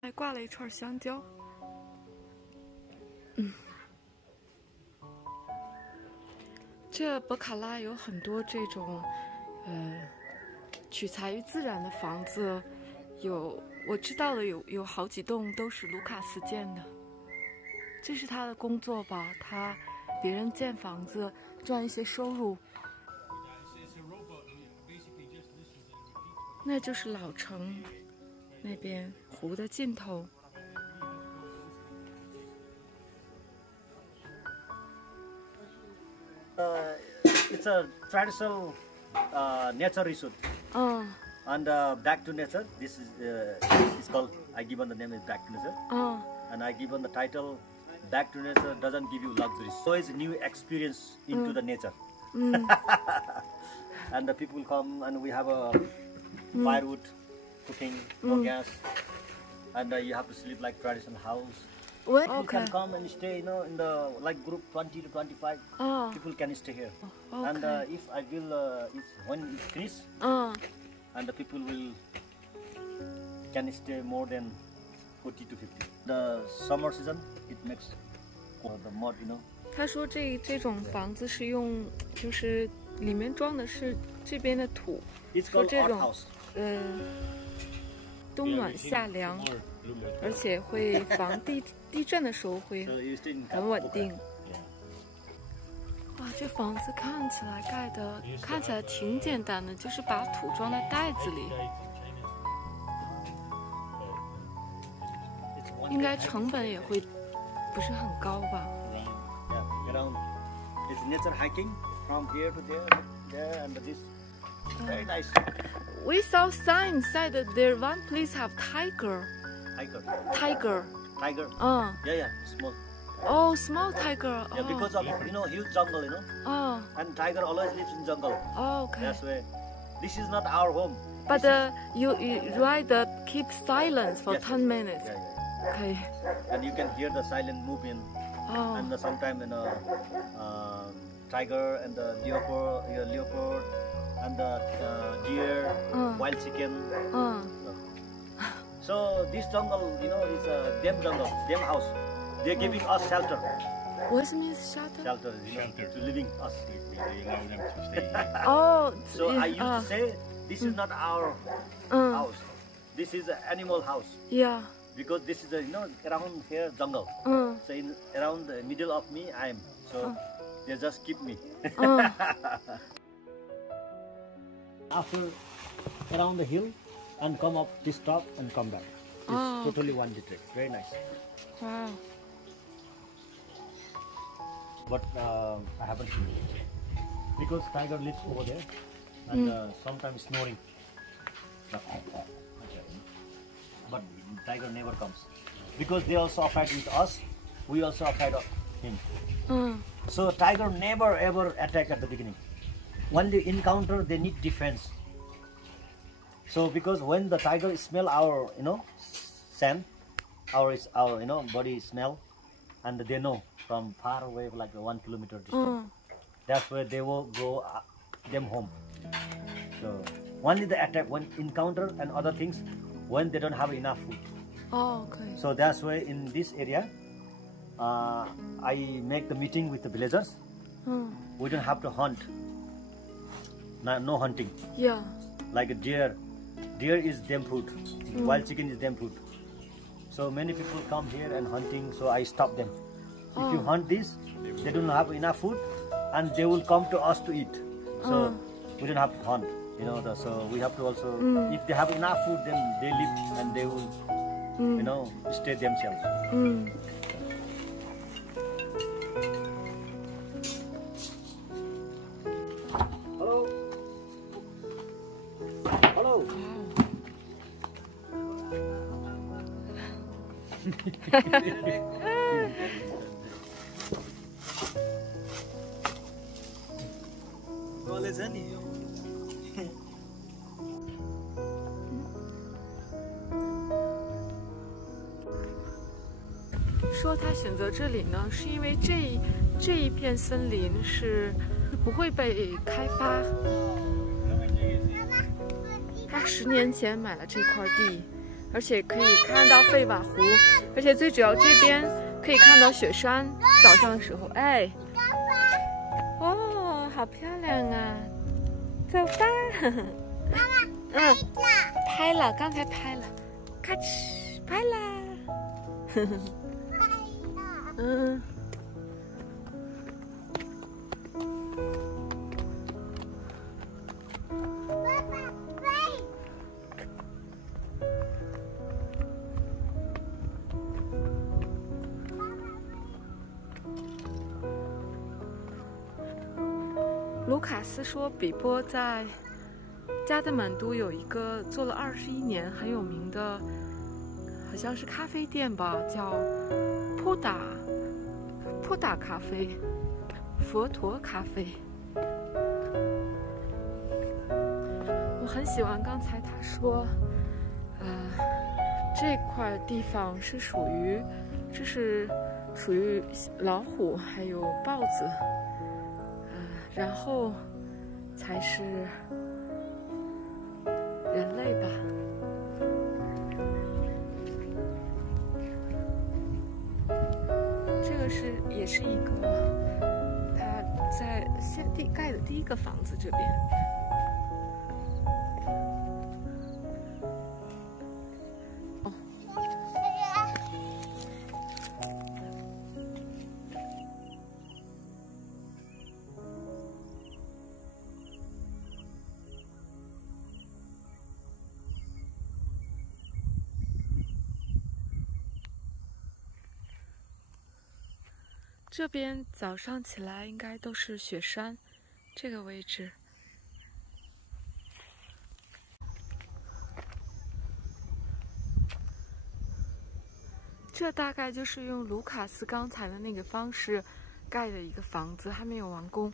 还挂了一串香蕉。这博卡拉有很多这种，取材于自然的房子，我知道的有好几栋都是卢卡斯建的，这是他的工作吧？他别人建房子赚一些收入。那就是老城那边湖的尽头。It's a traditional nature resort. And back to nature. This is it's called. I given the name is back to nature. And I given the title. Back to nature doesn't give you luxury. So it's a new experience into the nature. And the people come and we have a firewood cooking, no gas, and you have to sleep like traditional house. People can come and stay, in the like group 20 to 25 people can stay here. And if I will, when it's finished, and the people can stay more than 40 to 50. The summer season, it makes the mud, 他说这种房子是用，就是里面装的是这边的土，说这种冬暖夏凉，而且会防地震的时候会很稳定。哇，这房子看起来挺简单的，就是把土装在袋子里，应该成本也会不是很高吧？ Around, it's nature hiking from here to there, and this very nice. We saw signs said that there one place have tiger. Tiger. Yeah, small. Oh, small tiger. Yeah, because of huge jungle, And tiger always lives in jungle. Oh, okay. That's why. This is not our home. But you write keep silence for 10 minutes. Yeah. Okay. And you can hear the silent movement. And sometimes tiger and the leopard and the deer, wild chicken. So this jungle, is a them jungle, them house. They're giving us shelter. What means shelter? Shelter, to living us. They allow them to stay here. Oh. So I used to say, this is not our house. This is an animal house. Yeah. Because this is around here jungle. So around the middle of me, I am. So they just keep me. After around the hill and come up this top and come back. It's totally one day trek. Very nice. Wow. But I haven't seen it because tiger lives over there and sometimes snoring. But tiger never comes because they also fight with us. We also fight of him. So tiger never ever attack at the beginning. When they encounter, they need defense. So because when the tiger smell our scent, our body smell, and they know from far away like 1 kilometer distance. That's where they will go them home. So only the attack when encounter and other things when they don't have enough food. Oh, okay. So that's why in this area, I make the meeting with the villagers. We don't have to hunt. No hunting. Yeah. Like a deer. Deer is them food. Wild chicken is them food. So many people come here and hunting, so I stop them. If you hunt this, they don't have enough food and they will come to us to eat. So we don't have to hunt. So we have to also, if they have enough food, then they live and they will, stay themselves. Hello. Hello.说他选择这里呢，是因为这一片森林是不会被开发。他10年前买了这块地，而且可以看到费瓦湖，而且最主要这边可以看到雪山。早上的时候，哎，哦，好漂亮啊！走吧，拍了，刚才拍了，咔哧，拍啦，嗯。卢卡斯说，比波在加德满都有一个做了21年很有名的，好像是咖啡店吧，叫普达咖啡，佛陀咖啡。我很喜欢刚才他说，这块地方是属于老虎还有豹子。然后才是人类吧。这个也是一个他在盖的第一个房子这边。这边早上起来应该都是雪山，这个位置。这大概就是用卢卡斯刚才的那个方式盖的一个房子，还没有完工。